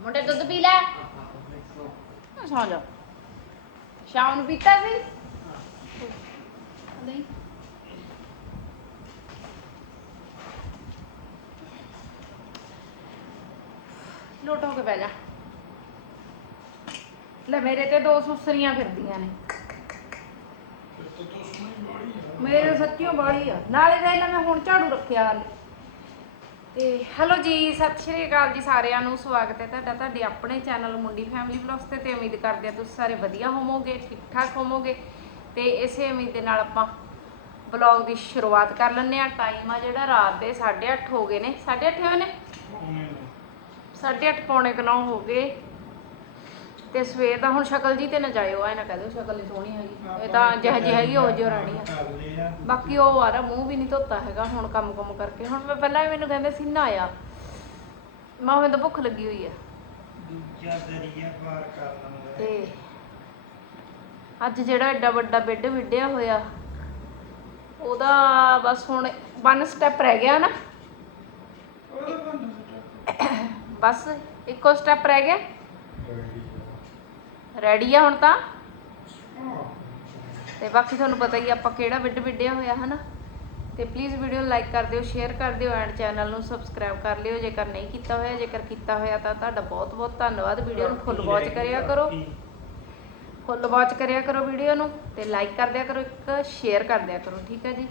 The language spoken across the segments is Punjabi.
ਮੁੰਡੇ ਦੁੱਧ ਪੀ ਲੈ। ਸੌਂ ਜਾ। ਸ਼ਾਮ ਨੂੰ ਪੀਤਾ ਸੀ। ਨਹੀਂ। ਲੋਟ ਹੋ ਕੇ ਬਹਿ ਜਾ। ਲੈ ਮੇਰੇ ਤੇ ਦੋ ਸੁਸਰੀਆਂ ਫਿਰਦੀਆਂ ਨੇ। ਮੇਰੇ ਸੱਚੀਓ ਬਾੜੀ ਆ। ਨਾਲੇ ਦੇ ਲੈ ਮੈਂ ਹੁਣ ਝਾੜੂ ਰੱਖਿਆ ਹਾਲੇ। ਤੇ ਹੈਲੋ ਜੀ ਸਤਿ ਸ਼੍ਰੀ ਅਕਾਲ ਜੀ ਸਾਰਿਆਂ ਨੂੰ ਸਵਾਗਤ ਹੈ ਤੁਹਾਡਾ ਤੁਹਾਡੇ ਆਪਣੇ ਚੈਨਲ ਮੁੰਡੀ ਫੈਮਿਲੀ ਵਲੌਗਸ ਤੇ ਤੇ ਉਮੀਦ ਕਰਦੇ ਆ ਤੁਸੀਂ ਸਾਰੇ ਵਧੀਆ ਹੋਵੋਗੇ ਠੀਕ ਠਾਕ ਹੋਵੋਗੇ। ਤੇ ਇਸੇ ਉਮੀਦ ਦੇ ਨਾਲ ਆਪਾਂ ਵਲੌਗ ਦੀ ਸ਼ੁਰੂਆਤ ਕਰ ਲੈਂਦੇ ਆ ਟਾਈਮ ਆ ਜਿਹੜਾ ਰਾਤ ਦੇ 8:30 ਹੋ ਗਏ ਨੇ। 8:30 ਹੋਏ ਨੇ? 8:30 ਪੌਣੇ ਕੁ ਨੌ ਹੋ ਗਏ। ਤੇ ਸਵੇਰ ਦਾ ਹੁਣ ਸ਼ਕਲ ਜੀ ਤੇ ਨਾ ਜਾਇਓ ਐ ਨਾ ਕਹਿ ਦਿਓ ਸ਼ਕਲ ਨਹੀਂ ਸੋਹਣੀ ਹੈਗੀ। ਇਹ ਤਾਂ ਜਿਹੋ ਜਿਹੀ ਹੈਗੀ ਉਹ ਜਿਹੀ ਰਾਣੀ ਆ। ਬਾਕੀ ਉਹ ਆਰਾ ਮੂੰਹ ਵੀ ਨਹੀਂ ਧੋਤਾ ਹੈਗਾ ਹੁਣ ਕੰਮ ਕੰਮ ਕਰਕੇ। ਹੁਣ ਮੈਂ ਪਹਿਲਾਂ ਮੈਨੂੰ ਕਹਿੰਦੇ ਸੀ ਨਾ ਆ। ਮਾਂ ਮੈਨੂੰ ਤਾਂ ਭੁੱਖ ਲੱਗੀ ਹੋਈ ਆ। ਦੂਜਾ ਦਰਿਆ ਪਾਰ ਕਰ ਲੰਦਾ ਤੇ ਅੱਜ ਜਿਹੜਾ ਐਡਾ ਵੱਡਾ ਬੈੱਡ ਵਿੱਢਿਆ ਹੋਇਆ ਉਹਦਾ ਬਸ ਹੁਣ ਵਨ ਸਟੈਪ ਰਹਿ ਗਿਆ ਨਾ। ਬਸ ਇੱਕੋ ਸਟੈਪ ਰਹਿ ਗਿਆ। ਰੈਡੀ ਆ ਹੁਣ ਤਾਂ? ਤੇ ਬਾਕੀ ਤੁਹਾਨੂੰ ਪਤਾ ਹੀ ਆ, ਆਪਾਂ ਕਿਹੜਾ ਬਿੱਡ ਵਿੱਢਿਆ ਹੋਇਆ, ਹਨਾ? ਤੇ ਪਲੀਜ਼ ਵੀਡੀਓ ਲਾਈਕ ਕਰ ਦਿਓ ਸ਼ੇਅਰ ਕਰ ਦਿਓ ਐਂਡ ਚੈਨਲ ਨੂੰ ਸਬਸਕ੍ਰਾਈਬ ਕਰ ਲਿਓ। ਜੇਕਰ ਨਹੀਂ ਕੀਤਾ ਹੋਇਆ, ਜੇਕਰ ਕੀਤਾ ਹੋਇਆ, ਤਾਂ ਤੁਹਾਡਾ ਬਹੁਤ ਬਹੁਤ ਧੰਨਵਾਦ। ਵੀਡੀਓ ਨੂੰ ਫੁੱਲ ਵਾਚ ਕਰਿਆ ਕਰੋ। ਫੁੱਲ ਵਾਚ ਕਰਿਆ ਕਰੋ ਵੀਡੀਓ ਨੂੰ ਤੇ ਲਾਈਕ ਕਰ ਦਿਆ ਕਰੋ, ਇੱਕ ਸ਼ੇਅਰ ਕਰ ਦਿਆ ਕਰੋ, ਠੀਕ ਹੈ ਜੀ?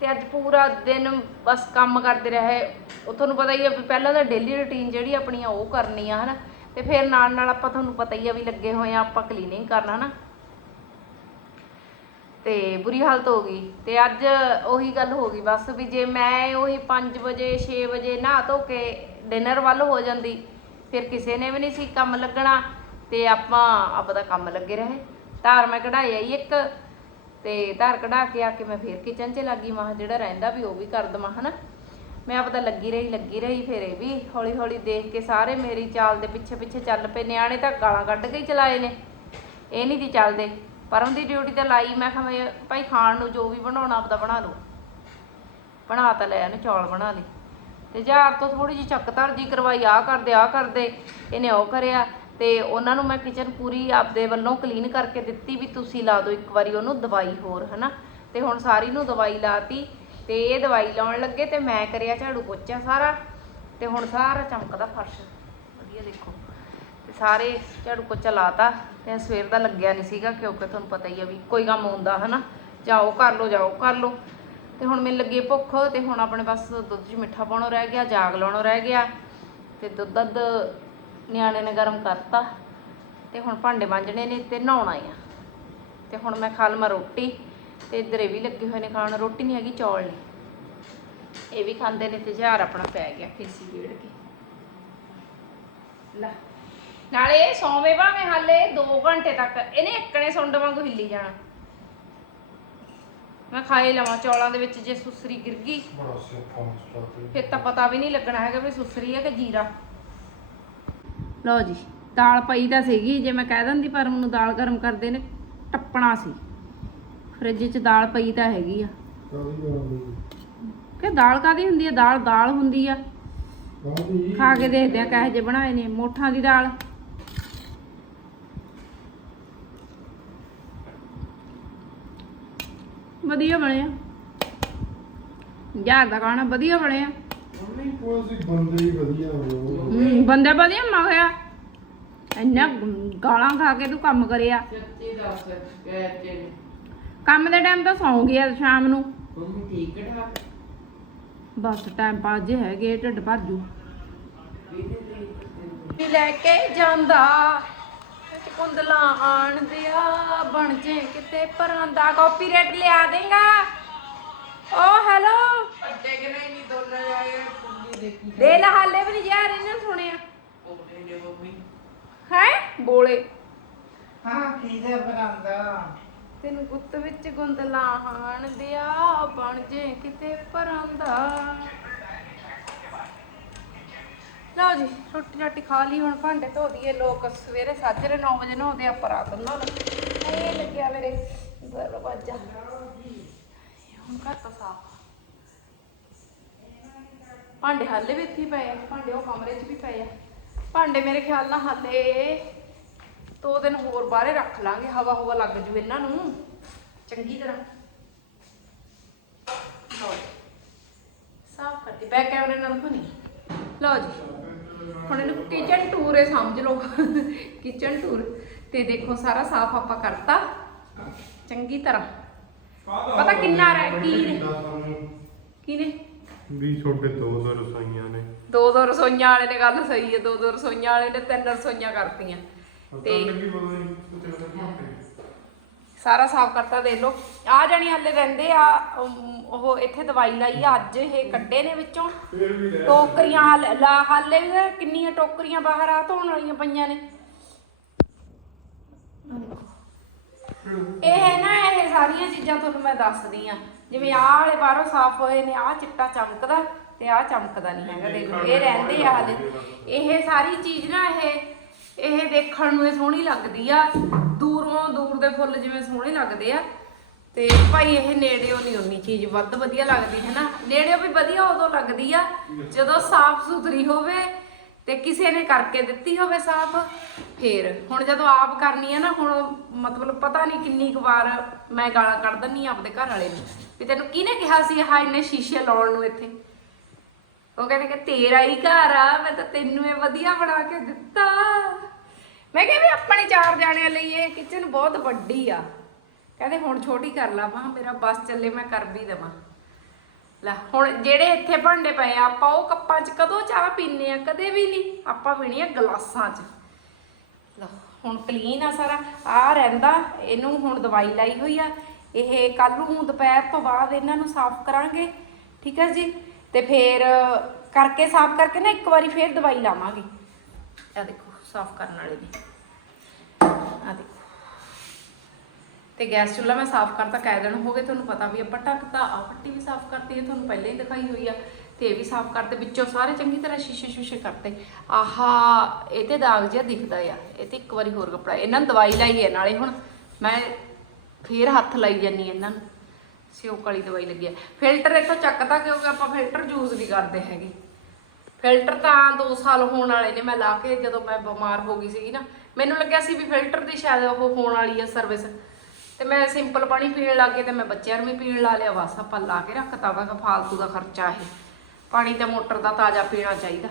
ਤੇ ਅੱਜ ਪੂਰਾ ਦਿਨ ਬਸ ਕੰਮ ਕਰਦੇ ਰਹੇ। ਉਹ ਤੁਹਾਨੂੰ ਪਤਾ ਹੀ ਹੈ ਪਹਿਲਾਂ ਤਾਂ ਡੇਲੀ ਰੁਟੀਨ ਜਿਹੜੀ ਆਪਣੀ ਆ, ਉਹ ਕਰਨੀ ਆ, ਹਨਾ? ਤੇ ਫਿਰ ਨਾਲ ਨਾਲ ਆਪਾਂ ਤੁਹਾਨੂੰ ਪਤਾ ਹੀ ਆ ਵੀ ਲੱਗੇ ਹੋਏ ਆ, ਆਪਾਂ ਕਲੀਨਿੰਗ ਕਰਨਾ ਹਨਾ ਤੇ ਬੁਰੀ ਹਾਲਤ ਹੋ ਗਈ। ਤੇ ਅੱਜ ਉਹੀ ਗੱਲ ਹੋ ਗਈ ਬਸ ਵੀ ਜੇ ਮੈਂ ਉਹੀ 5 ਵਜੇ 6 ਵਜੇ ਨਹਾ ਧੋ ਕੇ ਡਿਨਰ ਵੱਲ ਹੋ ਜਾਂਦੀ, ਫਿਰ ਕਿਸੇ ਨੇ ਵੀ ਨਹੀਂ ਸੀ ਕੰਮ ਲੱਗਣਾ ਤੇ ਆਪਾਂ ਆਪਦਾ ਕੰਮ ਲੱਗੇ ਰਹੇ। ਧਾਰ ਮੈਂ ਕਢਾਈ ਆਈ ਇੱਕ ਤੇ ਧਾਰ ਕਢਾ ਕੇ ਆ ਕੇ ਮੈਂ ਫਿਰ ਕਿਚਨ 'ਚ ਲੱਗੀ। ਮਾਂ ਜਿਹੜਾ ਰਹਿੰਦਾ ਵੀ ਉਹ ਵੀ ਕਰ ਦਵਾਂ, ਹਨਾ? ਮੈਂ ਆਪਦਾ ਲੱਗੀ ਰਹੀ ਲੱਗੀ ਰਹੀ ਫਿਰ ਇਹ ਵੀ। ਹੌਲੀ ਹੌਲੀ ਦੇਖ ਕੇ ਸਾਰੇ ਮੇਰੀ ਚਾਲ ਦੇ ਪਿੱਛੇ ਪਿੱਛੇ ਚੱਲ ਪਏ। ਨਿਆਣੇ ਤਾਂ ਗਾਲਾਂ ਕੱਢ ਕੇ ਹੀ ਚਲਾਏ ਨੇ। ਇਹ ਨਹੀਂ ਦੀ ਚੱਲਦੇ। ਪਰਮ ਦੀ ਡਿਊਟੀ ਤਾਂ ਲਾਈ। ਮੈਂ ਕਿਹਾ ਵੀ ਭਾਈ ਖਾਣ ਨੂੰ ਜੋ ਵੀ ਬਣਾਉਣਾ, ਆਪਦਾ ਬਣਾ ਲਓ। ਬਣਾ ਤਾਂ ਲਿਆ ਇਹਨੇ, ਚੌਲ ਬਣਾ ਲਈ ਤੇ ਯਾਰ ਤੋਂ ਥੋੜੀ ਜਿਹੀ ਚੱਕ ਧਰਜੀ ਕਰਵਾਈ ਆ ਕਰਦੇ ਆ ਕਰਦੇ। ਇਹਨੇ ਉਹ ਕਰਿਆ। ਤੇ ਉਹਨਾਂ ਨੂੰ ਮੈਂ ਕਿਚਨ ਪੂਰੀ ਆਪਦੇ ਵੱਲੋਂ ਕਲੀਨ ਕਰਕੇ ਦਿੱਤੀ ਵੀ ਤੁਸੀਂ ਲਾ ਦਿਓ। ਇੱਕ ਵਾਰੀ ਉਹਨੂੰ ਦਵਾਈ ਹੋਰ, ਹਨਾ। ਤੇ ਹੁਣ ਸਾਰੀ ਨੂੰ ਦਵਾਈ ਲਾਤੀ। ਤੇ ਇਹ ਦਵਾਈ ਲਾਉਣ ਲੱਗੇ ਤੇ ਮੈਂ ਕਰਿਆ ਝਾੜੂ ਪੋਚਾ ਸਾਰਾ ਤੇ ਹੁਣ ਸਾਰਾ ਚਮਕਦਾ ਫਰਸ਼। ਵਧੀਆ ਦੇਖੋ। ਤੇ ਸਾਰੇ ਝਾੜੂ ਪੋਚਾ ਲਾਤਾ ਤੇ ਸਵੇਰ ਦਾ ਲੱਗਿਆ ਨਹੀਂ ਸੀਗਾ ਕਿਉਂਕਿ ਤੁਹਾਨੂੰ ਪਤਾ ਹੀ ਆ ਵੀ ਕੋਈ ਕੰਮ ਹੁੰਦਾ ਹਨਾ? ਜਾਓ, ਕਰ ਲੋ ਜਾਓ, ਕਰ ਲੋ ਤੇ ਹੁਣ ਮੈਨੂੰ ਲੱਗੀ ਭੁੱਖ ਤੇ ਹੁਣ ਆਪਣੇ ਬਸ ਦੁੱਧ 'ਚ ਮਿੱਠਾ ਪਾਉਣੋ ਰਹਿ ਗਿਆ, ਜਾਗ ਲਾਉਣੋ ਰਹਿ ਗਿਆ ਤੇ ਦੁੱਧ ਦੱਧ ਨਿਆਣੇ ਨੇ ਗਰਮ ਕਰਤਾ। ਤੇ ਹੁਣ ਭਾਂਡੇ ਮਾਂਜਣੇ ਨੇ ਤੇ ਨਹਾਉਣਾ ਆ। ਤੇ ਹੁਣ ਮੈਂ ਖਾ ਲਵਾਂ ਰੋਟੀ ਤੇ ਇੱਧਰ ਇਹ ਵੀ ਲੱਗੇ ਹੋਏ ਨੇ ਖਾਣ ਰੋਟੀ ਨਹੀਂ ਹੈਗੀ ਚੌਲ ਨੇ। ਇਹ ਵੀ ਖਾਂਦੇ ਨੇ ਤੇ ਝਾਰ ਆਪਣਾ ਪੈ ਗਿਆ ਖੇਸੀ ਵੇੜ ਕੇ। ਲੈ ਨਾਲੇ ਸੌਵੇਂ ਭਾਵੇਂ ਹਾਲੇ 2 ਘੰਟੇ ਤੱਕ ਇਹਨੇ ਇੱਕਣੇ ਸੁੰਡ ਵਾਂਗੂ ਹਿੱਲੀ ਜਾਣਾ। ਮੈਂ ਖਾਏ ਲਵਾਂ ਚੌਲਾਂ ਦੇ ਵਿੱਚ ਜੇ ਸੁਸਰੀ ਗਿਰ ਗਈ। ਫਿਰ ਤਾਂ ਪਤਾ ਵੀ ਨਹੀਂ ਲੱਗਣਾ ਹੈਗਾ ਵੀ ਸੁਸਰੀ ਹੈ ਕਿ ਜੀਰਾ। ਲਓ ਜੀ ਦਾਲ ਪਈ ਤਾਂ ਸੀਗੀ ਜੇ ਮੈਂ ਕਹਿ ਦਿੰਦੀ ਪਰ ਮੈਨੂੰ ਦਾਲ ਗਰਮ ਕਰਦੇ ਨੇ ਟੱਪਣਾ ਸੀ। ਫ੍ਰਿਜ 'ਚ ਦਾਲ ਪਈ ਤਾਂ ਹੈਗੀ ਆ। ਕਿ ਦਾਲ ਕਾਦੀ ਹੁੰਦੀ ਆ? ਦਾਲ ਦਾਲ ਹੁੰਦੀ ਆ। ਖਾ ਕੇ ਦੇਖਦੇ ਆ ਕਿਹੋ ਜਿਹੇ ਬਣਾਏ ਨੇ ਮੋਠਾਂ ਦੀ ਦਾਲ। ਵਧੀਆ ਬਣਿਆ ਯਾਰ ਦਾ ਖਾਣਾ ਵਧੀਆ ਬਣਿਆ ਮੰਮੀ ਕੋਈ ਬੰਦੇ ਹੀ ਵਧੀਆ ਹੋ ਬੰਦਾ ਵਧੀਆ ਮਗਿਆ ਇੰਨਾ ਗਾਲਾਂ ਖਾ ਕੇ ਤੂੰ ਕੰਮ ਕਰਿਆ। ਸੱਚੀ ਦੱਸ ਕਹਿ ਕੰਮ ਦੇ ਟਾਈਮ ਤਾਂ ਸੌਂ ਗਿਆ ਸ਼ਾਮ ਨੂੰ। ਮੰਮੀ ਠੀਕ ਠਾਕ। ਬਸ ਟਾਈਮ ਪਾਸ ਜੇ ਹੈਗੇ ਢਿੱਡ ਭਰਜੂ ਵੀਰੇ ਲੈ ਕੇ ਜਾਂਦਾ ਕੁੰਦਲਾ ਆਣ ਦਿਆ ਬਣ ਜੇ ਕਿਤੇ ਪਰਾਂ ਦਾ ਕਾਪੀਰਾਈਟ ਲਿਆ ਦੇਗਾ। ਓ ਹੈਲੋ ਅੱਡੇ ਕਿ ਨਹੀਂ ਨਹੀਂ ਦੋਨਾਂ ਜਾਏ ਕੁੰਡੀ ਦੇਖੀ ਦੇ ਲੈ ਹਾਲੇ ਵੀ ਨਹੀਂ ਯਾਰ ਇਹਨੇ ਸੁਣਿਆ। ਨੇ ਮੰਮੀ। ਹੈ? ਬੋਲੇ। ਹਾਂ ਕੀ ਦਾ ਬਰਾਂਦਾ ਤੈਨੂੰ ਗੁੱਤ ਵਿੱਚ ਗੁੰਦਲਾ ਆਣ ਦਿਆ ਬਣ ਜੇ ਕਿਤੇ ਪਰਾਂ ਲਓ ਜੀ, ਰੋਟੀ ਰਾਟੀ ਖਾ ਲਈ, ਹੁਣ ਭਾਂਡੇ ਧੋ ਦਈਏ। ਲੋਕ ਸਵੇਰੇ ਸਾਜਰੇ 9 ਵਜੇ ਨਹਾਉਂਦੇ ਆ ਪਰ ਰਾਤ ਨੂੰ ਇਹ ਲੱਗਿਆ ਮੇਰੇ ਦਰਵਾਜ਼ਾ। ਹੁਣ ਘਰ ਤਾਂ ਸਾਫ਼ ਭਾਂਡੇ ਹਾਲੇ ਵੀ ਇੱਥੇ ਪਏ ਆ। ਭਾਂਡੇ ਉਹ ਕਮਰੇ 'ਚ ਵੀ ਪਏ ਆ। ਭਾਂਡੇ ਮੇਰੇ ਖਿਆਲ ਨਾਲ ਹਾਲੇ ਦੋ ਦਿਨ ਹੋਰ ਬਾਹਰੇ ਰੱਖ ਲਾਂਗੇ ਹਵਾ ਹਵਾ ਲੱਗ ਜੂ ਇਹਨਾਂ ਨੂੰ। ਚੰਗੀ ਤਰ੍ਹਾਂ। ਲਓ। ਸਾਫ਼ ਕਰਤੀ ਬੈਕ ਕੈਮਰੇ ਨਾਲ ਬਣੀ ਲਓ ਜੀ। ਹੁਣ ਇਹਨੂੰ ਕਿਚਨ ਟੂਰ ਹੈ ਸਮਝ ਲਓ। ਕਿਚਨ ਟੂਰ ਤੇ ਦੇਖੋ ਸਾਰਾ ਸਾਫ਼ ਆਪਾਂ ਕਰਤਾ। ਚੰਗੀ ਤਰ੍ਹਾਂ। ਪਤਾ ਕਿੰਨਾ ਰਹਿ ਕੀ ਨੇ? ਕੀ ਨੇ? ਵੀ ਛੋਟੇ ਦੋ ਦੋ ਰਸੋਈਆਂ ਨੇ। ਦੋ ਦੋ ਰਸੋਈਆਂ ਵਾਲੇ ਨੇ ਗੱਲ ਸਹੀ ਹੈ ਦੋ ਦੋ ਰਸੋਈਆਂ ਵਾਲੇ ਨੇ ਤਿੰਨ ਰਸੋਈਆਂ ਕਰਤੀਆਂ। ਤੇ ਸਾਰਾ ਸਾਫ਼ ਕਰਤਾ ਦੇ ਲਓ। ਆ ਜਾਣੀ ਹੱਲੇ ਰਹਿੰਦੇ ਆ ਅਮ, ਉਹ ਇੱਥੇ ਦਵਾਈ ਲਾਈ ਆ ਅੱਜ ਇਹ ਕੱਢੇ ਨੇ ਵਿੱਚੋਂ। ਟੋਕਰੀਆਂ ਹਾਲੇ- ਲਾ ਹਾਲੇ ਵੀ ਤਾਂ ਕਿੰਨੀਆਂ ਟੋਕਰੀਆਂ ਬਾਹਰ ਆ ਧੋਣ ਵਾਲੀਆਂ ਪਈਆਂ ਨੇ। ਇਹ ਨਾ ਇਹ ਸਾਰੀਆਂ ਚੀਜ਼ਾਂ ਤੁਹਾਨੂੰ ਮੈਂ ਦੱਸਦੀ ਆ। ਜਿਵੇਂ ਆਹ ਵਾਲੇ ਬਾਹਰੋਂ ਸਾਫ਼ ਹੋਏ ਨੇ ਆਹ ਚਿੱਟਾ ਚਮਕਦਾ ਤੇ ਆਹ ਚਮਕਦਾ ਨਹੀਂ ਹੈਗਾ ਦੇਖ ਲਓ। ਇਹ ਰਹਿੰਦੇ ਆ ਹਾਲੇ। ਇਹ ਸਾਰੀ ਚੀਜ਼ ਨਾ ਇਹ ਇਹ ਦੇਖਣ ਨੂੰ ਇਹ ਸੋਹਣੀ ਲੱਗਦੀ ਆ। ਦੂਰੋਂ ਦੂਰ ਦੇ ਫੁੱਲ ਜਿਵੇਂ ਸੋਹਣੇ ਲੱਗਦੇ ਆ। ਤੇ ਭਾਈ ਇਹ ਨੇੜਿਓ ਨਹੀਂ ਉਨੀ ਚੀਜ਼, ਵੱਧ ਵਧੀਆ ਲੱਗਦੀ ਹੈ ਨਾ ਨੇੜਿਓਂ ਵੀ ਵਧੀਆ ਉਦੋਂ ਲੱਗਦੀ ਆ, ਜਦੋਂ ਸਾਫ਼ ਸੁਥਰੀ ਹੋਵੇ ਤੇ ਕਿਸੇ ਨੇ ਕਰਕੇ ਦਿੱਤੀ ਹੋਵੇ ਸਾਫ਼, ਫੇਰ। ਹੁਣ ਜਦੋਂ ਆਪ ਕਰਨੀ ਆ ਨਾ, ਹੁਣ ਮਤਲਬ ਪਤਾ ਨਹੀਂ ਕਿੰਨੀ ਕੁ ਵਾਰ ਮੈਂ ਗਾਲਾਂ ਕੱਢ ਦਿੰਨੀ ਆ ਆਪਦੇ ਘਰ ਵਾਲੇ ਨੂੰ, ਵੀ ਤੈਨੂੰ ਕਿਹਨੇ ਕਿਹਾ ਸੀ ਆਹ ਇੰਨੇ ਸ਼ੀਸ਼ੇ ਲਾਉਣ ਨੂੰ ਇੱਥੇ? ਉਹ ਕਹਿੰਦੇ ਕਿ ਤੇਰਾ ਹੀ ਘਰ ਆ, ਮੈਂ ਤਾਂ ਤੈਨੂੰ ਇਹ ਵਧੀਆ ਬਣਾ ਕੇ ਦਿੱਤਾ। ਮੈਂ ਕਿਹਾ ਵੀ ਆਪਣੇ ਚਾਰ ਜਾਣਿਆਂ ਲਈ ਇਹ ਕਿਚਨ ਬਹੁਤ ਵੱਡੀ ਆ। ਕਹਿੰਦੇ ਹੁਣ ਛੋਟੀ ਕਰ ਲਾ, ਮਾਂ ਮੇਰਾ ਬਸ ਚੱਲੇ, ਮੈਂ ਕਰ ਵੀ ਦੇਵਾਂ। ਲੈ, ਹੁਣ ਜਿਹੜੇ ਇੱਥੇ ਭਾਂਡੇ ਪਏ ਆ, ਆਪਾਂ ਉਹ ਕੱਪਾਂ 'ਚ ਕਦੋਂ ਚਾਹ ਪੀਨੇ ਆ, ਕਦੇ ਵੀ ਨਹੀਂ। ਆਪਾਂ ਪੀਣੀ ਆ ਗਲਾਸਾਂ 'ਚ। ਲਓ ਹੁਣ ਕਲੀਨ ਆ ਸਾਰਾ ਆ ਰਹਿੰਦਾ, ਇਹਨੂੰ ਹੁਣ ਦਵਾਈ ਲਾਈ ਹੋਈ ਆ। ਇਹ ਕੱਲ ਨੂੰ ਦੁਪਹਿਰ ਤੋਂ ਬਾਅਦ ਇਹਨਾਂ ਨੂੰ ਸਾਫ਼ ਕਰਾਂਗੇ, ਠੀਕ ਹੈ ਜੀ? ਤੇ ਫੇਰ ਕਰਕੇ ਸਾਫ਼ ਕਰਕੇ ਨਾ ਇੱਕ ਵਾਰੀ ਫੇਰ ਦਵਾਈ ਲਾਵਾਂਗੇ। ਆ ਦੇਖੋ। ਸਾਫ਼ ਕਰਨ ਵਾਲੇ ਨੇ। ਆ ਦੇਖੋ। ਤੇ ਗੈਸ ਚੁੱਲ੍ਹਾ ਮੈਂ ਸਾਫ਼ ਕਰਤਾ ਕਾਇ ਦਿਨ ਹੋ ਗਏ ਤੁਹਾਨੂੰ ਪਤਾ ਵੀ ਆਪਾਂ ਢੱਕਤਾ ਆ ਪੱਟੀ ਵੀ ਸਾਫ਼ ਕਰਤੀ ਹੈ, ਤੁਹਾਨੂੰ ਪਹਿਲਾਂ ਹੀ ਦਿਖਾਈ ਹੋਈ ਆ। ਤੇ ਇਹ ਵੀ ਸਾਫ਼ ਕਰਤੇ, ਵਿੱਚੋਂ ਸਾਰੇ ਚੰਗੀ ਤਰ੍ਹਾਂ ਸ਼ੀਸ਼ੇ ਸ਼ੂਸ਼ੇ ਕਰਤੇ। ਆਹਾ, ਇਹ ਤੇ ਦਾਗ ਜਿਹਾ ਦਿਖਦਾ ਆ। ਇਹ ਤੇ ਇੱਕ ਵਾਰੀ ਹੋਰ ਕੱਪੜਾ, ਇਹਨਾਂ ਨੂੰ ਦਵਾਈ ਲਾਈ ਹੈ ਨਾਲੇ ਹੁਣ ਮੈਂ ਫੇਰ ਹੱਥ ਲਾਈ ਜਾਨੀ ਇਹਨਾਂ ਨੂੰ। ਸਿਉਕ ਵਾਲੀ ਦਵਾਈ ਲੱਗੀ ਹੈ ਫਿਲਟਰ ਇੱਥੋਂ ਚੱਕਦਾ ਕਿਉਂਕਿ ਆਪਾਂ ਫਿਲਟਰ ਯੂਜ਼ ਵੀ ਕਰਦੇ ਹੈਗੇ। ਫਿਲਟਰ ਤਾਂ 2 ਸਾਲ ਹੋਣ ਵਾਲੇ ਨੇ ਮੈਂ ਲਾ ਕੇ ਜਦੋਂ ਮੈਂ ਬਿਮਾਰ ਹੋ ਗਈ ਸੀਗੀ ਨਾ, ਮੈਨੂੰ ਲੱਗਿਆ ਸੀ ਵੀ ਫਿਲਟਰ ਦੀ ਸ਼ਾਇਦ ਉਹ ਹੋਣ ਵਾਲੀ ਆ ਸਰਵਿਸ ਤੇ ਮੈਂ ਸਿੰਪਲ ਪਾਣੀ ਪੀਣ ਲੱਗ ਗਈ ਤੇ ਮੈਂ ਬੱਚਿਆਂ ਨੂੰ ਵੀ ਪੀਣ ਲਾ ਲਿਆ, ਬਸ ਆਪਾਂ ਲਾ ਕੇ ਰੱਖਤਾ ਵਾ, ਫਾਲਤੂ ਦਾ ਖਰਚਾ ਇਹ। ਪਾਣੀ ਤੇ ਮੋਟਰ ਦਾ ਤਾਜ਼ਾ ਪੀਣਾ ਚਾਹੀਦਾ।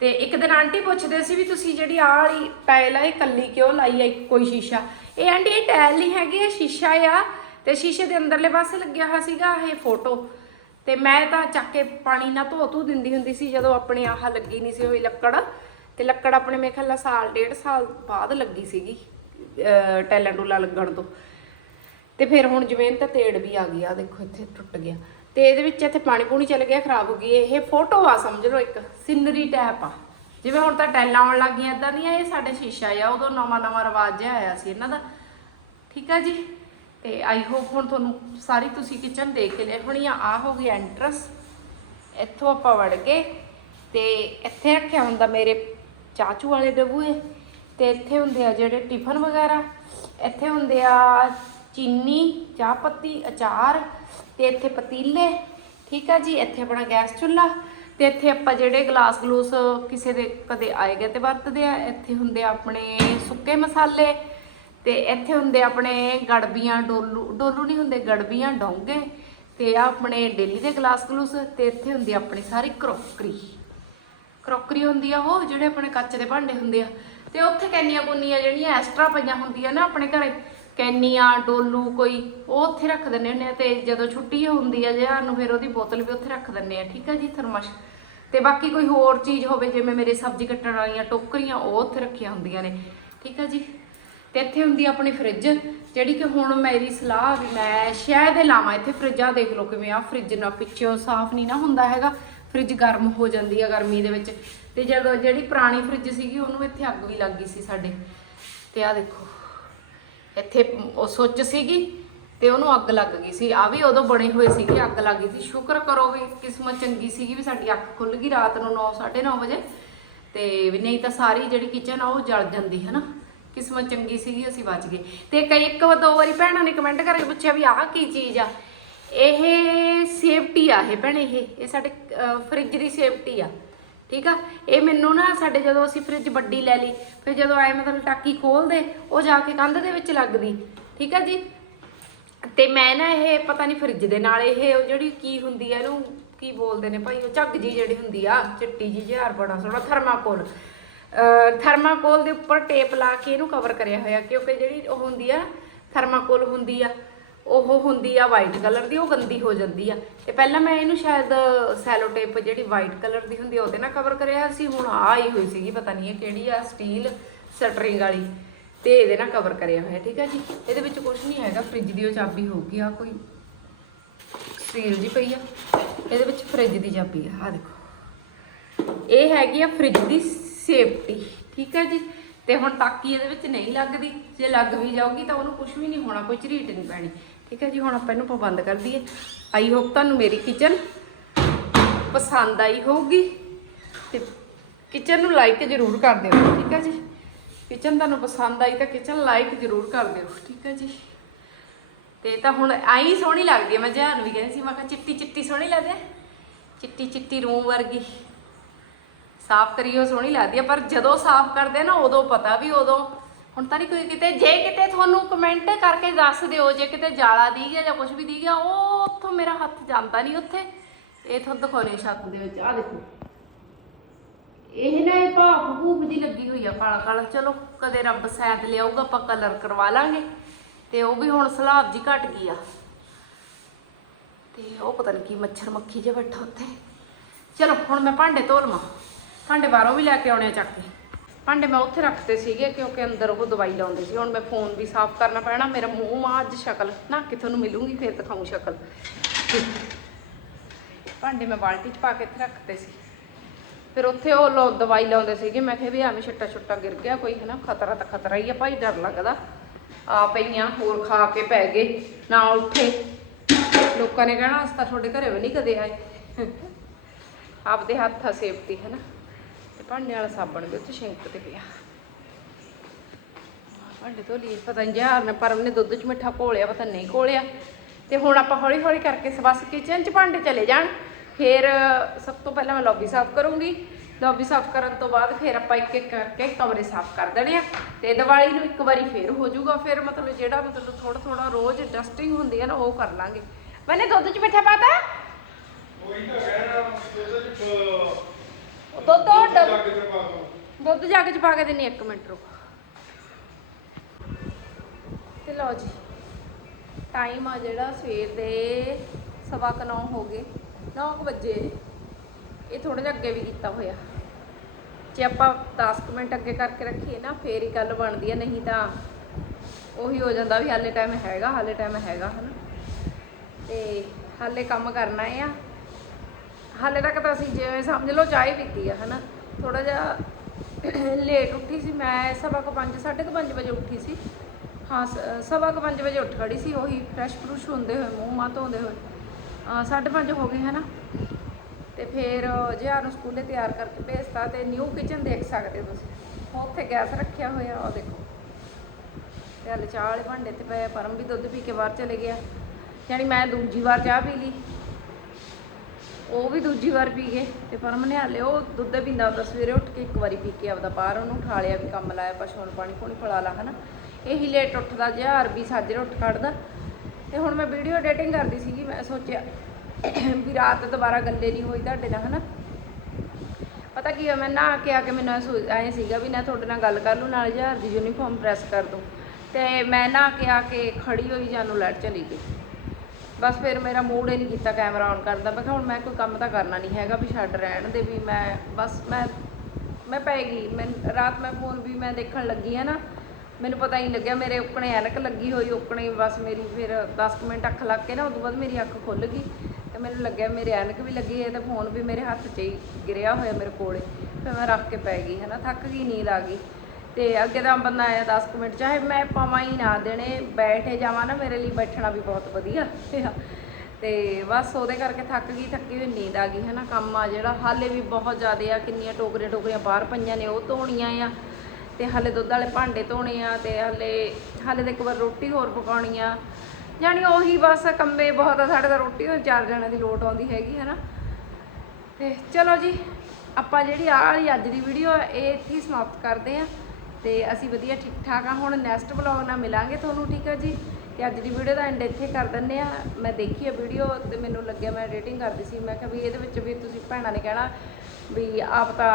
ਤੇ ਇੱਕ ਦਿਨ ਆਂਟੀ ਪੁੱਛਦੇ ਸੀ ਵੀ ਤੁਸੀਂ ਜਿਹੜੀ ਆਹ ਵਾਲੀ ਟਾਇਲ ਆ, ਇਹ ਕੱਲੀ ਕਿਉਂ ਲਾਈ ਆ ਇੱਕੋ ਹੀ ਸ਼ੀਸ਼ਾ? ਇਹ ਆਂਟੀ ਇਹ ਟਾਇਲ ਨਹੀਂ ਹੈਗੀ, ਇਹ ਸ਼ੀਸ਼ਾ ਆ। ਤੇ ਸ਼ੀਸ਼ੇ ਦੇ ਅੰਦਰਲੇ ਪਾਸੇ ਲੱਗਿਆ ਹੋਇਆ ਸੀਗਾ ਇਹ ਫੋਟੋ ਤੇ ਮੈਂ ਤਾਂ ਚੱਕ ਕੇ ਪਾਣੀ ਨਾਲ ਧੋ ਧੂ ਦਿੰਦੀ ਹੁੰਦੀ ਸੀ ਜਦੋਂ ਆਪਣੇ ਆਹ ਲੱਗੀ ਨਹੀਂ ਸੀ ਹੋਈ ਲੱਕੜ। ਤੇ ਲੱਕੜ ਆਪਣੇ ਮੇਰੇ ਖਿਆਲ ਨਾਲ ਸਾਲ, ਡੇਢ ਸਾਲ ਬਾਅਦ ਲੱਗੀ ਸੀਗੀ, ਅਹ ਟੈਲਾਂ ਟੂਲਾਂ ਲੱਗਣ ਤੋਂ। ਤੇ ਫਿਰ ਹੁਣ ਜਿਵੇਂ ਤਾਂ ਤੇੜ ਵੀ ਆ ਗਈ ਆ ਦੇਖੋ ਇੱਥੇ ਟੁੱਟ ਗਿਆ। ਤੇ ਇਹਦੇ ਵਿੱਚ ਇੱਥੇ ਪਾਣੀ ਪੂਣੀ ਚੱਲ ਗਿਆ, ਖਰਾਬ ਹੋ ਗਈ। ਇਹ ਫੋਟੋ ਆ, ਸਮਝ ਲਓ ਇੱਕ, ਸਿਨਰੀ ਟੈਪ ਆ। ਜਿਵੇਂ ਹੁਣ ਤਾਂ ਟੈਲਾਂ ਆਉਣ ਲੱਗ ਗਈਆਂ ਇਦਾਂ ਦੀਆਂ ਇਹ ਸਾਡੇ ਸ਼ੀਸ਼ਾ ਆ ਉਦੋਂ ਨਵਾਂ ਨਵਾਂ ਰਿਵਾਜ ਜਿਹਾ ਆਇਆ ਸੀ ਇਹਨਾਂ ਦਾ। ਠੀਕ ਆ ਜੀ? ਤੇ ਆਈ ਹੋਪ ਹੁਣ ਤੁਹਾਨੂੰ ਸਾਰੀ ਤੁਸੀਂ ਕਿਚਨ ਦੇਖ ਕੇ ਲੈ ਹੋਣੀ ਆ ਆ ਹੋ ਗਈ ਐਂਟਰਸ ਇੱਥੋਂ ਆਪਾਂ ਵੜ ਗਏ ਤੇ ਇੱਥੇ ਰੱਖਿਆ ਹੁੰਦਾ ਮੇਰੇ ਚਾਚੂ ਵਾਲੇ ਡਬੂਏ। ਤੇ ਇੱਥੇ ਹੁੰਦੇ ਆ ਜਿਹੜੇ ਟਿਫਨ ਵਗੈਰਾ। ਇੱਥੇ ਹੁੰਦੇ ਆ ਚੀਨੀ, ਚਾਹ ਪੱਤੀ, ਅਚਾਰ ਤੇ ਇੱਥੇ ਪਤੀਲੇ। ਠੀਕ ਆ ਜੀ, ਇੱਥੇ ਆਪਣਾ ਗੈਸ ਚੁੱਲ੍ਹਾ ਤੇ ਇੱਥੇ ਆਪਾਂ ਜਿਹੜੇ ਗਲਾਸ ਗਲੂਸ ਕਿਸੇ ਦੇ ਕਦੇ ਆਏ ਗਏ ਤੇ ਵਰਤਦੇ ਆ। ਇੱਥੇ ਹੁੰਦੇ ਆ ਆਪਣੇ ਸੁੱਕੇ ਮਸਾਲੇ। ਤੇ ਇੱਥੇ ਹੁੰਦੇ ਆਪਣੇ ਗੜਬੀਆਂ, ਡੋਲੂ ਡੋਲੂ ਨਹੀਂ ਹੁੰਦੇ, ਗੜਬੀਆਂ, ਡੋਂਗੇ ਤੇ ਆ ਆਪਣੇ ਡੇਲੀ ਦੇ ਗਲਾਸ ਗਲੂਸ ਤੇ ਇੱਥੇ ਹੁੰਦੀ ਆਪਣੀ ਸਾਰੀ ਕਰੋਕਰੀ। ਕਰੋਕਰੀ ਹੁੰਦੀ ਆ ਉਹ ਜਿਹੜੇ ਆਪਣੇ ਕੱਚ ਦੇ ਭਾਂਡੇ ਹੁੰਦੇ ਆ। ਤੇ ਉੱਥੇ ਕੈਨੀਆਂ ਕੁੰਨੀਆਂ ਜਿਹੜੀਆਂ ਐਕਸਟਰਾ ਪਈਆਂ ਹੁੰਦੀਆਂ ਨਾ ਆਪਣੇ ਘਰੇ, ਕੈਨੀਆਂ, ਡੋਲੂ ਕੋਈ, ਉਹ ਉੱਥੇ ਰੱਖ ਦਿੰਦੇ ਹੁੰਦੇ ਆ ਤੇ ਜਦੋਂ ਛੁੱਟੀ ਹੁੰਦੀ ਆ ਜਿਹਾ ਨੂੰ ਫਿਰ ਉਹਦੀ ਬੋਤਲ ਵੀ ਉੱਥੇ ਰੱਖ ਦਿੰਦੇ ਆ, ਠੀਕ ਆ ਜੀ ਥਰਮਸ। ਤੇ ਬਾਕੀ ਕੋਈ ਹੋਰ ਚੀਜ਼ ਹੋਵੇ ਜਿਵੇਂ ਮੇਰੇ ਸਬਜ਼ੀ ਕੱਟਣ ਵਾਲੀਆਂ ਟੋਕਰੀਆਂ ਉਹ ਉੱਥੇ ਰੱਖੀਆਂ ਹੁੰਦੀਆਂ ਨੇ, ਠੀਕ ਆ ਜੀ। ਤੇ ਇੱਥੇ ਹੁੰਦੀ ਆਪਣੀ ਫ੍ਰਿਜ ਜਿਹੜੀ ਕਿ ਹੁਣ ਮੇਰੀ ਸਲਾਹ ਵੀ ਮੈਂ ਸ਼ਾਇਦ ਇਹ ਲਾਵਾਂ, ਇੱਥੇ ਫ੍ਰਿਜਾਂ ਦੇਖ ਲਓ ਕਿਵੇਂ ਆ ਫ੍ਰਿਜ ਨਾ ਪਿੱਛੋਂ ਸਾਫ਼ ਨਹੀਂ ਨਾ ਹੁੰਦਾ ਹੈਗਾ ਫ੍ਰਿਜ ਗਰਮ ਹੋ ਜਾਂਦੀ ਆ ਗਰਮੀ ਦੇ ਵਿੱਚ, ਤੇ ਜਦੋਂ ਜਿਹੜੀ ਪੁਰਾਣੀ ਫ੍ਰਿਜ ਸੀਗੀ ਉਹਨੂੰ ਇੱਥੇ ਅੱਗ ਵੀ ਲੱਗ ਗਈ ਸੀ ਸਾਡੇ, ਤੇ ਆ ਦੇਖੋ, ਇੱਥੇ ਉਹ ਸੁੱਚ ਸੀਗੀ ਤੇ ਉਹਨੂੰ ਅੱਗ ਲੱਗ ਗਈ ਸੀ ਆ ਵੀ ਉਦੋਂ ਬਣੇ ਹੋਏ ਸੀਗੇ, ਅੱਗ ਲੱਗ ਗਈ ਸੀ, ਸ਼ੁਕਰ ਕਰੋ ਵੀ ਕਿਸਮਤ ਚੰਗੀ ਸੀਗੀ ਵੀ ਸਾਡੀ ਅੱਖ ਖੁੱਲ ਗਈ ਰਾਤ ਨੂੰ 9 9:30 ਵਜੇ, ਤੇ ਵੀ ਨਹੀਂ ਤਾਂ ਸਾਰੀ ਜਿਹੜੀ ਕਿਚਨ ਆ ਉਹ ਜਲ ਜਾਂਦੀ ਹੈ ਨਾ ਕਿਸਮਤ ਚੰਗੀ ਸੀਗੀ, ਅਸੀਂ ਬਚ ਗਏ। ਤੇ ਕਈ ਇੱਕ ਵਾਰ, ਦੋ ਵਾਰੀ ਭੈਣਾਂ ਨੇ ਕਮੈਂਟ ਕਰਕੇ ਪੁੱਛਿਆ ਵੀ ਆਹ ਕੀ ਚੀਜ਼ ਆ? ਇਹ ਸੇਫਟੀ ਆ ਇਹ ਭੈਣੇ ਇਹ। ਇਹ ਸਾਡੇ ਫ੍ਰਿਜ ਦੀ ਸੇਫਟੀ ਆ। ਠੀਕ ਆ? ਇਹ ਮੈਨੂੰ ਨਾ ਸਾਡੇ ਜਦੋਂ ਅਸੀਂ ਫ੍ਰਿਜ ਵੱਡੀ ਲੈ ਲਈ, ਫਿਰ ਜਦੋਂ ਆਏ ਮਤਲਬ ਟਾਕੀ ਖੋਲਦੇ, ਉਹ ਜਾ ਕੇ ਕੰਧ ਦੇ ਵਿੱਚ ਲੱਗਦੀ। ਠੀਕ ਆ ਜੀ? ਤੇ ਮੈਂ ਨਾ ਇਹ ਪਤਾ ਨਹੀਂ ਫ੍ਰਿਜ ਦੇ ਨਾਲ ਇਹ ਜਿਹੜੀ ਕੀ ਹੁੰਦੀ ਆ ਇਹਨੂੰ ਕੀ ਬੋਲਦੇ ਨੇ ਭਾਈ, ਉਹ ਝੱਗ ਜੀ ਜਿਹੜੀ ਹੁੰਦੀ ਆ, ਚਿੱਟੀ ਜੀ ਜਿਹਾਰ ਬੜਾ ਸੋਹਣਾ ਥਰਮਾਕੋਲ ਥਰਮਾਕੋਲ ਦੇ ਉੱਪਰ ਟੇਪ ਲਾ ਕੇ ਇਹਨੂੰ ਕਵਰ ਕਰਿਆ ਹੋਇਆ, ਕਿਉਂਕਿ ਜਿਹੜੀ ਉਹ ਹੁੰਦੀ ਆ ਥਰਮਾਕੋਲ ਹੁੰਦੀ ਆ, ਉਹ ਹੁੰਦੀ ਆ ਵਾਈਟ ਕਲਰ ਦੀ, ਉਹ ਗੰਦੀ ਹੋ ਜਾਂਦੀ ਆ। ਤੇ ਪਹਿਲਾਂ ਮੈਂ ਇਹਨੂੰ ਸ਼ਾਇਦ ਸੈਲੋ ਟੇਪ ਜਿਹੜੀ ਵਾਈਟ ਕਲਰ ਦੀ ਹੁੰਦੀ ਆ, ਉਹਦੇ ਨਾਲ ਕਵਰ ਕਰਿਆ ਸੀ, ਹੁਣ ਆ ਆਈ ਹੋਈ ਸੀਗੀ, ਪਤਾ ਨਹੀਂ ਇਹ ਕਿਹੜੀ ਆ ਸਟੀਲ ਸਟਰਿੰਗ ਵਾਲੀ। ਤੇ ਇਹਦੇ ਨਾਲ ਕਵਰ ਕਰਿਆ ਹੋਇਆ, ਠੀਕ ਆ ਜੀ? ਇਹਦੇ ਵਿੱਚ ਕੁਝ ਨਹੀਂ ਹੈਗਾ ਫ੍ਰਿਜ ਦੀ ਉਹ ਚਾਬੀ ਹੋਊਗੀ ਆ ਕੋਈ ਸਟੀਲ ਜੀ ਪਈ ਆ। ਇਹਦੇ ਵਿੱਚ ਫ੍ਰਿਜ ਦੀ ਚਾਬੀ ਆ ਆ ਦੇਖੋ। ਇਹ ਹੈਗੀ ਆ ਫ੍ਰਿਜ ਦੀ ਸੇਫਟੀ, ਠੀਕ ਹੈ ਜੀ? ਤੇ ਹੁਣ ਟਾਕੀ ਇਹਦੇ ਵਿੱਚ ਨਹੀਂ ਲੱਗਦੀ। ਜੇ ਲੱਗ ਵੀ ਜਾਊਗੀ ਤਾਂ ਉਹਨੂੰ ਕੁਝ ਵੀ ਨਹੀਂ ਹੋਣਾ, ਕੋਈ ਝਰੀਟ ਨਹੀਂ ਪੈਣੀ। ਠੀਕ ਹੈ ਜੀ, ਹੁਣ ਆਪਾਂ ਇਹਨੂੰ ਪਾਬੰਦ ਬੰਦ ਕਰ ਦਈਏ। ਆਈ ਹੋਪ ਤੁਹਾਨੂੰ ਮੇਰੀ ਕਿਚਨ ਪਸੰਦ ਆਈ ਹੋਊਗੀ। ਤੇ ਕਿਚਨ ਨੂੰ ਲਾਈਕ ਜ਼ਰੂਰ ਕਰ ਦਿਓ, ਠੀਕ ਹੈ ਜੀ? ਕਿਚਨ ਤੁਹਾਨੂੰ ਪਸੰਦ ਆਈ ਤਾਂ ਕਿਚਨ ਲਾਈਕ ਜ਼ਰੂਰ ਕਰ ਦਿਓ, ਠੀਕ ਹੈ ਜੀ? ਤੇ ਤਾਂ ਹੁਣ ਆਈ ਸੋਹਣੀ ਲੱਗਦੀ ਹੈ। ਮੈਂ ਜਹਾਨ ਵੀ ਕਹਿੰਦੀ ਸੀ, ਮੈਂ ਕਿਹਾ ਚਿੱਟੀ ਚਿੱਟੀ ਸੋਹਣੀ ਲੱਗਦੀ ਚਿੱਟੀ ਚਿੱਟੀ ਰੂਮ ਵਰਗੀ। ਸਾਫ਼ ਕਰੀਓ, ਸੋਹਣੀ ਲੱਗਦੀ ਹੈ ਪਰ ਜਦੋਂ ਸਾਫ਼ ਕਰਦੇ ਨਾ, ਉਦੋਂ ਪਤਾ ਵੀ ਉਦੋਂ। ਹੁਣ ਤਾਂ ਨਹੀਂ ਕੋਈ ਕਿਤੇ, ਜੇ ਕਿਤੇ ਤੁਹਾਨੂੰ ਕਮੈਂਟ ਕਰਕੇ ਦੱਸ ਦਿਓ, ਜੇ ਕਿਤੇ ਜਾਲਾ ਦੀ ਗਿਆ ਜਾਂ ਕੁਝ ਵੀ ਦੀ ਗਿਆ, ਉਹ ਉੱਥੋਂ ਮੇਰਾ ਹੱਥ ਜਾਂਦਾ ਨਹੀਂ ਉੱਥੇ। ਇਹ ਤੁਹਾਨੂੰ ਦਿਖਾਉਣੇ ਛੱਤ ਦੇ ਵਿੱਚ ਆ ਦੇਖੋ। ਇਹ ਨਾ ਇਹ ਭਾਪ ਭੂਪ ਜੀ ਲੱਗੀ ਹੋਈ ਆ, ਕਾਲਾ ਕਾਲਾ, ਚਲੋ, ਕਦੇ ਰੱਬ ਸੈਦ ਲਿਆਊਗਾ, ਆਪਾਂ ਕਲਰ ਕਰਵਾ ਲਾਂਗੇ। ਤੇ ਉਹ ਵੀ ਹੁਣ ਸਲਾਬ ਜੀ ਘਟ ਗਈ ਆ। ਤੇ ਉਹ ਪਤਾ ਨਹੀਂ ਕੀ ਮੱਛਰ ਮੱਖੀ ਜੇ ਬੈਠਾ ਉੱਥੇ। ਚਲੋ, ਹੁਣ ਮੈਂ ਭਾਂਡੇ ਧੋ ਲਵਾਂ। ਭਾਂਡੇ ਬਾਹਰੋਂ ਵੀ ਲੈ ਕੇ ਆਉਣੇ ਆ ਚੱਕ ਕੇ। ਭਾਂਡੇ ਮੈਂ ਉੱਥੇ ਰੱਖਤੇ ਸੀਗੇ ਕਿਉਂਕਿ ਅੰਦਰ ਉਹ ਦਵਾਈ ਲਾਉਂਦੇ ਸੀ। ਹੁਣ ਮੈਂ ਫੋਨ ਵੀ ਸਾਫ਼ ਕਰਨਾ ਪੈਣਾ, ਮੇਰਾ ਮੂੰਹ ਮਾ ਅੱਜ ਸ਼ਕਲ। ਨਾ ਕਿ ਤੁਹਾਨੂੰ ਮਿਲੂਗੀ, ਫਿਰ ਦਿਖਾਉਂ ਸ਼ਕਲ। ਭਾਂਡੇ ਮੈਂ ਬਾਲਟੀ 'ਚ ਪਾ ਕੇ ਇੱਥੇ ਰੱਖਤੇ ਸੀ। ਫਿਰ ਉੱਥੇ ਉਹ ਲੋ, ਦਵਾਈ ਲਾਉਂਦੇ ਸੀਗੇ। ਮੈਂ ਕਿਹਾ ਵੀ ਐਵੇਂ ਛੱਟਾ ਛੁੱਟਾ ਗਿਰ ਗਿਆ ਕੋਈ ਹੈ ਨਾ ਖਤਰਾ ਤਾਂ ਖਤਰਾ ਹੀ ਆ ਭਾਈ, ਡਰ ਲੱਗਦਾ। ਆ ਪਈਆਂ ਹੋਰ ਖਾ ਕੇ ਪੈ ਗਏ। ਨਾ ਉੱਠੇ। ਲੋਕਾਂ ਨੇ ਕਹਿਣਾ, ਅਸੀਂ ਤਾਂ ਤੁਹਾਡੇ ਘਰੇ ਵੀ ਨਹੀਂ ਕਦੇ ਆਏ। ਆਪਦੇ ਹੱਥ ਆ ਸੇਫਟੀ ਹੈ ਨਾ ਤੇ ਭਾਂਡੇ ਵਾਲਾ ਸਾਬਣ ਵੀ ਉੱਥੇ ਸ਼ਿੰਕ ਤੇ ਪਿਆ। ਭਾਂਡੇ ਧੋ ਲਈ ਪਤਾ ਨਹੀਂ ਯਾਰ ਨੇ ਪਰਮ ਨੇ ਦੁੱਧ 'ਚ ਮਿੱਠਾ ਘੋਲਿਆ, ਪਤਾ ਨਹੀਂ ਘੋਲਿਆ। ਤੇ ਹੁਣ ਆਪਾਂ ਹੌਲੀ ਹੌਲੀ ਕਰਕੇ ਬਸ ਕਿਚਨ 'ਚ ਭਾਂਡੇ ਚਲੇ ਜਾਣ। ਫਿਰ ਸਭ ਤੋਂ ਪਹਿਲਾਂ ਮੈਂ ਲੌਬੀ ਸਾਫ਼ ਕਰੂੰਗੀ। ਲੌਬੀ ਸਾਫ਼ ਕਰਨ ਤੋਂ ਬਾਅਦ ਫਿਰ ਆਪਾਂ ਇੱਕ ਇੱਕ ਕਰਕੇ ਕਮਰੇ ਸਾਫ਼ ਕਰ ਦੇਣੇ ਆ। ਤੇ ਦੀਵਾਲੀ ਨੂੰ ਇੱਕ ਵਾਰੀ ਫੇਰ ਹੋ ਜਾਊਗਾ, ਫਿਰ ਮਤਲਬ ਜਿਹੜਾ ਮਤਲਬ ਥੋੜਾ ਥੋੜਾ ਰੋਜ਼ ਡਸਟਿੰਗ ਹੁੰਦੀ ਹੈ ਨਾ, ਉਹ ਕਰ ਲਾਂਗੇ। ਮੈਨੇ ਦੁੱਧ 'ਚ ਮਿੱਠਾ ਪਾਤਾ? ਉਹੀ ਤਾਂ ਕਹਿਣਾ ਉਹਦੇ ਚ ਦੁੱਧ ਉਹ ਡਬ- ਦੁੱਧ ਜੱਗ ਚ ਪਾ ਕੇ ਦਿੰਨੀ ਇੱਕ ਮਿੰਟ ਰੁਕ। ਤੇ ਲਓ ਜੀ ਟਾਈਮ ਆ ਜਿਹੜਾ ਸਵੇਰ ਦੇ ਸਵਾ ਕੁ ਨੌ ਹੋ ਗਏ। 9 ਵਜੇ। ਇਹ ਥੋੜਾ ਜਿਹਾ ਅੱਗੇ ਵੀ ਕੀਤਾ ਹੋਇਆ। ਜੇ ਆਪਾਂ 10 ਕੁ ਮਿੰਟ ਅੱਗੇ ਕਰਕੇ ਰੱਖੀਏ ਨਾ ਫੇਰ ਹੀ ਗੱਲ ਬਣਦੀ ਹੈ ਨਹੀਂ ਤਾਂ ਉਹੀ ਹੋ ਜਾਂਦਾ ਵੀ ਹਾਲੇ ਟਾਈਮ ਹੈਗਾ ਹਾਲੇ ਟਾਈਮ ਹੈਗਾ ਹਨਾ। ਤੇ ਹਾਲੇ ਕੰਮ ਕਰਨਾ ਆ। ਹਾਲੇ ਤੱਕ ਤਾਂ ਅਸੀਂ ਜਿਵੇਂ ਸਮਝ ਲਓ ਚਾਹ ਹੀ ਪੀਤੀ ਆ, ਹਨਾ। ਥੋੜਾ ਜਿਹਾ ਲੇਟ ਉੱਠੀ ਸੀ, ਮੈਂ ਸਵਾ ਕੁ ਪੰਜ, ਸਾਢੇ ਕੁ ਪੰਜ ਵਜੇ ਉੱਠੀ ਸੀ। ਹਾਂ ਸਵਾ ਕੁ ਪੰਜ ਵਜੇ ਉੱਠ ਖੜੀ ਸੀ, ਉਹੀ ਫਰੈਸ਼ ਫਰੂਸ਼ ਹੁੰਦੇ ਹੋਏ, ਮੂੰਹ ਮਾਂ ਧੋਂਦੇ ਹੋਏ। ਅਹ ਸਾਢੇ ਪੰਜ ਹੋ ਗਏ, ਹਨਾ। ਤੇ ਫਿਰ ਜਿਹਾ ਨੂੰ ਸਕੂਲੇ ਤਿਆਰ ਕਰਕੇ ਭੇਜਤਾ ਤੇ ਨਿਊ ਕਿਚਨ ਦੇਖ ਸਕਦੇ ਹੋ ਤੁਸੀਂ। ਉੱਥੇ ਗੈਸ ਰੱਖਿਆ ਹੋਇਆ ਉਹ ਦੇਖੋ। ਤੇ ਹਾਲੇ ਚਾਹ ਵਾਲੇ ਭਾਂਡੇ ਤੇ ਪਏ ਪਰਮ ਵੀ ਦੁੱਧ ਪੀ ਕੇ ਬਾਹਰ ਚਲੇ ਗਿਆ। ਯਾਨੀ ਮੈਂ ਦੂਜੀ ਵਾਰ ਚਾਹ ਪੀ ਲਈ। ਉਹ ਵੀ ਦੂਜੀ ਵਾਰ ਪੀ ਗਏ ਤੇ ਪਰਮ ਨੇ ਹਾਲੇ ਉਹ ਦੁੱਧ ਪੀਂਦਾ ਹੁੰਦਾ ਸਵੇਰੇ ਉੱਠ ਕੇ ਇੱਕ ਵਾਰੀ ਪੀ ਕੇ ਆਪਦਾ ਬਾਹਰ ਉਹਨੂੰ ਉਠਾ ਲਿਆ ਵੀ ਕੰਮ ਲਾਇਆ ਪਸ਼ੂ ਨੂੰ ਪਾਣੀ ਪੂਣੀ ਪਿਲਾ ਲਾ, ਹਨਾ। ਇਹੀ ਲੇਟ ਉੱਠਦਾ ਜਿਹਾ ਅਰਬੀ ਸਾਜਰੇ ਉੱਠ ਖੜਦਾ। ਤੇ ਹੁਣ ਮੈਂ ਵੀਡੀਓ ਐਡੀਟਿੰਗ ਕਰਦੀ ਸੀਗੀ, ਮੈਂ ਸੋਚਿਆ ਵੀ ਰਾਤ ਦੁਬਾਰਾ ਗੱਲੇ ਨਹੀਂ ਹੋਈ ਤੁਹਾਡੇ ਨਾਲ, ਹਨਾ। ਪਤਾ ਕੀ ਹੋਇਆ, ਮੈਂ ਨਾ ਕੇ ਆ ਕੇ ਮੈਨੂੰ ਐ ਸੀਗਾ ਵੀ ਨਾ ਤੁਹਾਡੇ ਨਾਲ ਗੱਲ ਕਰ ਲੂੰ, ਨਾਲ ਜਹਾਰ ਦੀ ਯੂਨੀਫਾਰਮ ਪ੍ਰੈਸ ਕਰ ਦੂੰ। ਤੇ ਮੈਂ ਨਾ ਕੇ ਆ ਕੇ ਖੜੀ ਹੋਈ, ਜਾਨੂੰ ਲਾਈਟ ਚਲੀ ਗਈ। ਬਸ ਫਿਰ ਮੇਰਾ ਮੂਡ ਹੀ ਨਹੀਂ ਕੀਤਾ ਕੈਮਰਾ ਔਨ ਕਰਨ ਦਾ। ਮੈਂ ਕਿਹਾ ਹੁਣ ਮੈਂ ਕੋਈ ਕੰਮ ਤਾਂ ਕਰਨਾ ਨਹੀਂ ਹੈਗਾ ਵੀ ਛੱਡ ਰਹਿਣ ਦੇ ਵੀ ਮੈਂ ਬਸ ਮੈਂ ਮੈਂ ਪੈ ਗਈ। ਮੈਂ ਰਾਤ ਮੈਂ ਫੋਨ ਵੀ ਮੈਂ ਦੇਖਣ ਲੱਗੀ ਹੈ ਨਾ, ਮੈਨੂੰ ਪਤਾ ਹੀ ਨਹੀਂ ਲੱਗਿਆ। ਮੇਰੇ ਉੱਕਣੇ ਐਨਕ ਲੱਗੀ ਹੋਈ ਉੱਕਣੇ ਬਸ ਮੇਰੀ ਫਿਰ 10 ਕੁ ਮਿੰਟ ਅੱਖ ਲੱਗ ਕੇ ਨਾ, ਉਦੋਂ ਬਾਅਦ ਮੇਰੀ ਅੱਖ ਖੁੱਲ ਗਈ ਤੇ ਮੈਨੂੰ ਲੱਗਿਆ ਮੇਰੇ ਐਨਕ ਵੀ ਲੱਗੀ ਹੈ ਤੇ ਫੋਨ ਵੀ ਮੇਰੇ ਹੱਥ 'ਚ ਹੀ ਗਿਰਿਆ ਹੋਇਆ ਮੇਰੇ ਕੋਲੇ। ਫਿਰ ਮੈਂ ਰੱਖ ਕੇ ਪੈ ਗਈ ਹੈ ਨਾ ਥੱਕ ਗਈ, ਨੀਂਦ ਆ ਗਈ। ਤੇ ਅੱਗੇ ਤਾਂ ਬੰਦਾ ਆਇਆ 10 ਕੁ ਮਿੰਟ, ਚਾਹੇ ਮੈਂ ਪਾਵਾਂ ਹੀ ਨਾ ਦੇਣੇ, ਬੈਠੇ ਜਾਵਾਂ ਨਾ, ਮੇਰੇ ਲਈ ਬੈਠਣਾ ਵੀ ਬਹੁਤ ਵਧੀਆ। ਆ ਤੇ ਬਸ ਉਹਦੇ ਕਰਕੇ ਥੱਕ ਗਈ, ਥੱਕੀ ਹੋਈ, ਨੀਂਦ ਆ ਗਈ ਹੈ ਨਾ ਕੰਮ ਆ ਜਿਹੜਾ। ਹਾਲੇ ਵੀ ਬਹੁਤ ਜ਼ਿਆਦਾ ਆ, ਕਿੰਨੀਆਂ ਟੋਕਰੀਆਂ ਟੋਕਰੀਆਂ ਬਾਹਰ ਪਈਆਂ ਨੇ, ਉਹ ਧੋਣੀਆਂ ਆ। ਤੇ ਹਾਲੇ ਦੁੱਧ ਵਾਲੇ ਭਾਂਡੇ ਧੋਣੇ ਆ, ਤੇ ਹਾਲੇ ਹਾਲੇ ਤਾਂ ਇੱਕ ਵਾਰ ਰੋਟੀ ਹੋਰ ਪਕਾਉਣੀ ਆ। ਜਾਣੀ ਉਹੀ ਬਸ ਕੰਮੇ ਬਹੁਤ ਆ, ਸਾਡੇ ਤਾਂ ਰੋਟੀ ਉਹ ਚਾਰ ਜਣਿਆਂ ਦੀ ਲੋਟ ਆਉਂਦੀ ਹੈਗੀ ਹੈ ਨਾ ਤੇ ਚਲੋ ਜੀ, ਆਪਾਂ ਜਿਹੜੀ ਆਹ ਵਾਲੀ ਅੱਜ ਦੀ ਵੀਡੀਓ ਇਹ ਇੱਥੇ ਹੀ ਸਮਾਪਤ ਕਰਦੇ ਆ। ਤੇ ਅਸੀਂ ਵਧੀਆ ਠੀਕ ਠਾਕ ਆ। ਹੁਣ ਨੈਕਸਟ ਵਲੌਗ ਨਾਲ ਮਿਲਾਂਗੇ ਤੁਹਾਨੂੰ, ਠੀਕ ਆ ਜੀ? ਤੇ ਅੱਜ ਦੀ ਵੀਡੀਓ ਦਾ ਐਂਡ ਇੱਥੇ ਕਰ ਦਿੰਨੇ ਆ। ਮੈਂ ਦੇਖੀ ਆ ਵੀਡੀਓ ਤੇ ਮੈਨੂੰ ਲੱਗਿਆ ਮੈਂ ਐਡੀਟਿੰਗ ਕਰਦੀ ਸੀ। ਮੈਂ ਕਿਹਾ ਵੀ ਇਹਦੇ ਵਿੱਚ ਵੀ ਤੁਸੀਂ ਭੈਣਾਂ ਨੇ ਕਹਿਣਾ ਵੀ ਆਪ ਤਾਂ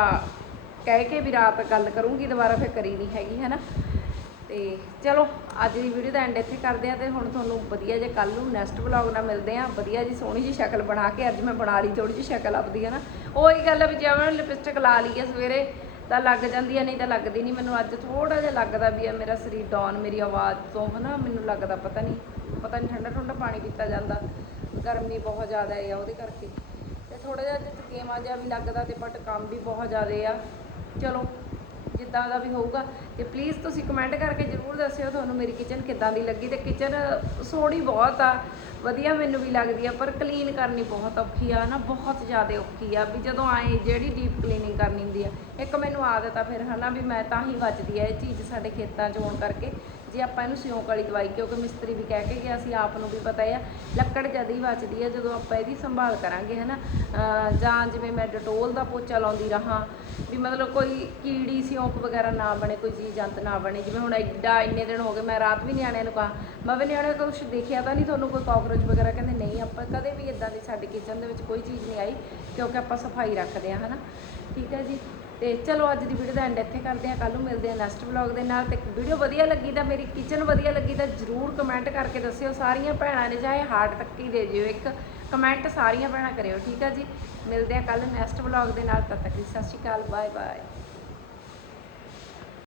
ਕਹਿ ਕੇ ਵੀ ਰਾਤ ਗੱਲ ਕਰੂੰਗੀ, ਦੁਬਾਰਾ ਫਿਰ ਕਰੀ ਨਹੀਂ ਹੈਗੀ ਹੈ ਨਾ ਤੇ ਚਲੋ, ਅੱਜ ਦੀ ਵੀਡੀਓ ਦਾ ਐਂਡ ਇੱਥੇ ਕਰਦੇ ਆ ਤੇ ਹੁਣ ਤੁਹਾਨੂੰ ਵਧੀਆ ਜੇ ਕੱਲ ਨੂੰ ਨੈਕਸਟ ਵਲੌਗ ਨਾਲ ਮਿਲਦੇ ਆ। ਵਧੀਆ ਜੀ, ਸੋਹਣੀ ਜੀ ਸ਼ਕਲ ਬਣਾ ਕੇ ਅੱਜ ਮੈਂ ਬਣਾ ਲਈ ਥੋੜੀ ਜੀ ਸ਼ਕਲ ਆਪਦੀ ਹੈ ਨਾ ਉਹੀ ਗੱਲ ਆ ਵੀ ਜੇ ਮੈਂ ਲਿਪਸਟਿਕ ਲਾ ਲਈ ਹੈ ਸਵੇਰੇ ਤਾਂ ਲੱਗ ਜਾਂਦੀ ਆ, ਨਹੀਂ ਤਾਂ ਲੱਗਦੀ ਨਹੀਂ। ਮੈਨੂੰ ਅੱਜ ਥੋੜਾ ਜਿਹਾ ਲੱਗਦਾ ਵੀ ਆ, ਮੇਰਾ ਸਰੀਰ ਡਾਊਨ ਮੇਰੀ ਆਵਾਜ਼ ਤੋਂ ਹਨਾ, ਮੈਨੂੰ ਲੱਗਦਾ ਪਤਾ ਨਹੀਂ ਪਤਾ ਨਹੀਂ ਠੰਡਾ ਠੰਡਾ ਪਾਣੀ ਪੀਤਾ ਜਾਂਦਾ। ਗਰਮੀ ਬਹੁਤ ਜ਼ਿਆਦਾ ਆ ਉਹਦੇ ਕਰਕੇ। ਤੇ ਥੋੜਾ ਜਿਹਾ ਅੱਜ ਥਕੇਵਾਂ ਜਿਹਾ ਵੀ ਲੱਗਦਾ ਤੇ ਬਟ ਕੰਮ ਵੀ ਬਹੁਤ ਜ਼ਿਆਦਾ ਆ। ਚਲੋ ਜਿੱਦਾਂ ਦਾ ਵੀ ਹੋਊਗਾ, ਤੇ ਪਲੀਜ਼ ਤੁਸੀਂ ਕਮੈਂਟ ਕਰਕੇ ਜਰੂਰ ਦੱਸਿਓ ਤੁਹਾਨੂੰ ਮੇਰੀ ਕਿਚਨ ਕਿੱਦਾਂ ਦੀ ਲੱਗੀ, ਤੇ ਕਿਚਨ ਸੋਹਣੀ ਬਹੁਤ ਆ, ਵਧੀਆ ਮੈਨੂੰ ਵੀ ਲੱਗਦੀ ਆ, ਪਰ ਕਲੀਨ ਕਰਨੀ ਬਹੁਤ ਔਖੀ ਆ ਨਾ, ਬਹੁਤ ਜ਼ਿਆਦਾ ਔਖੀ ਆ, ਵੀ ਜਦੋਂ ਆਏ ਜਿਹੜੀ ਡੀਪ ਕਲੀਨਿੰਗ ਕਰਨੀ ਹੁੰਦੀ ਆ, ਇੱਕ ਮੈਨੂੰ ਆਦਤ ਆ ਫਿਰ ਹਨਾ, ਵੀ ਮੈਂ ਤਾਂ ਹੀ ਬਚਦੀ ਆ ਇਹ ਚੀਜ਼ ਸਾਡੇ ਖੇਤਾਂ 'ਚ ਹੋਣ ਕਰਕੇ ਜੇ ਆਪਾਂ ਇਹਨੂੰ ਸਿਉਂਕ ਵਾਲੀ ਦਵਾਈ ਕਿਉਂਕਿ ਮਿਸਤਰੀ ਵੀ ਕਹਿ ਕੇ ਗਿਆ ਸੀ, ਆਪ ਨੂੰ ਵੀ ਪਤਾ ਆ, ਲੱਕੜ ਜਦ ਹੀ ਬਚਦੀ ਹੈ ਜਦੋਂ ਆਪਾਂ ਇਹਦੀ ਸੰਭਾਲ ਕਰਾਂਗੇ, ਹਨਾ? ਅਹ ਜਾਂ ਜਿਵੇਂ ਮੈਂ ਡਟੋਲ ਦਾ ਪੋਚਾ ਲਾਉਂਦੀ ਰਹਾ, ਵੀ ਮਤਲਬ ਕੋਈ ਕੀੜੀ ਸਿਉਂਕ ਵਗੈਰਾ ਨਾ ਬਣੇ, ਕੋਈ ਜੀਵ ਜੰਤ ਨਾ ਬਣੇ, ਜਿਵੇਂ ਹੁਣ ਐਡਾ ਇੰਨੇ ਦਿਨ ਹੋ ਗਏ, ਮੈਂ ਰਾਤ ਵੀ ਨਿਆਣਿਆਂ ਨੂੰ ਕਹਾ, ਮੈਂ ਵੀ ਨਿਆਣਿਆਂ ਕੁਛ ਦੇਖਿਆ ਤਾਂ ਨਹੀਂ ਤੁਹਾਨੂੰ ਕੋਈ ਕਾਕਰੋਚ ਵਗੈਰਾ? ਕਹਿੰਦੇ ਨਹੀਂ, ਆਪਾਂ ਕਦੇ ਵੀ ਇਦਾਂ ਦੀ ਸਾਡੀ ਕਿਚਨ ਦੇ ਵਿੱਚ ਕੋਈ ਚੀਜ਼ ਨਹੀਂ ਆਈ, ਕਿਉਂਕਿ ਆਪਾਂ ਸਫ਼ਾਈ ਰੱਖਦੇ ਆ, ਹਨਾ? ਠੀਕ ਹੈ ਜੀ। ਤੇ ਚਲੋ ਅੱਜ ਦੀ ਵੀਡੀਓ ਦਾ ਐਂਡ ਇੱਥੇ ਕਰਦੇ ਆ ਕੱਲ ਨੂੰ ਮਿਲਦੇ ਆ ਨੈਕਸਟ ਵਲੌਗ ਦੇ ਨਾਲ। ਤੇ ਵੀਡੀਓ ਵਧੀਆ ਲੱਗੀ ਤਾਂ ਮੇਰੀ ਕਿਚਨ ਵਧੀਆ ਲੱਗੀ ਤਾਂ ਜਰੂਰ ਕਮੈਂਟ ਕਰਕੇ ਦੱਸਿਓ। ਸਾਰੀਆਂ ਭੈਣਾਂ ਨੇ ਚਾਹੇ ਹਾਰਟ ਤੱਕ ਹੀ ਦੇ ਜਿਓ। ਇੱਕ ਕਮੈਂਟ ਸਾਰੀਆਂ ਭੈਣਾਂ ਕਰਿਓ, ਠੀਕ ਆ ਜੀ? ਮਿਲਦੇ ਆ ਕੱਲ ਨੈਕਸਟ ਵਲੌਗ ਦੇ ਨਾਲ। ਤਦ ਤੱਕ ਲਈ ਸਤਿ ਸ਼੍ਰੀ ਅਕਾਲ ਬਾਏ ਬਾਏ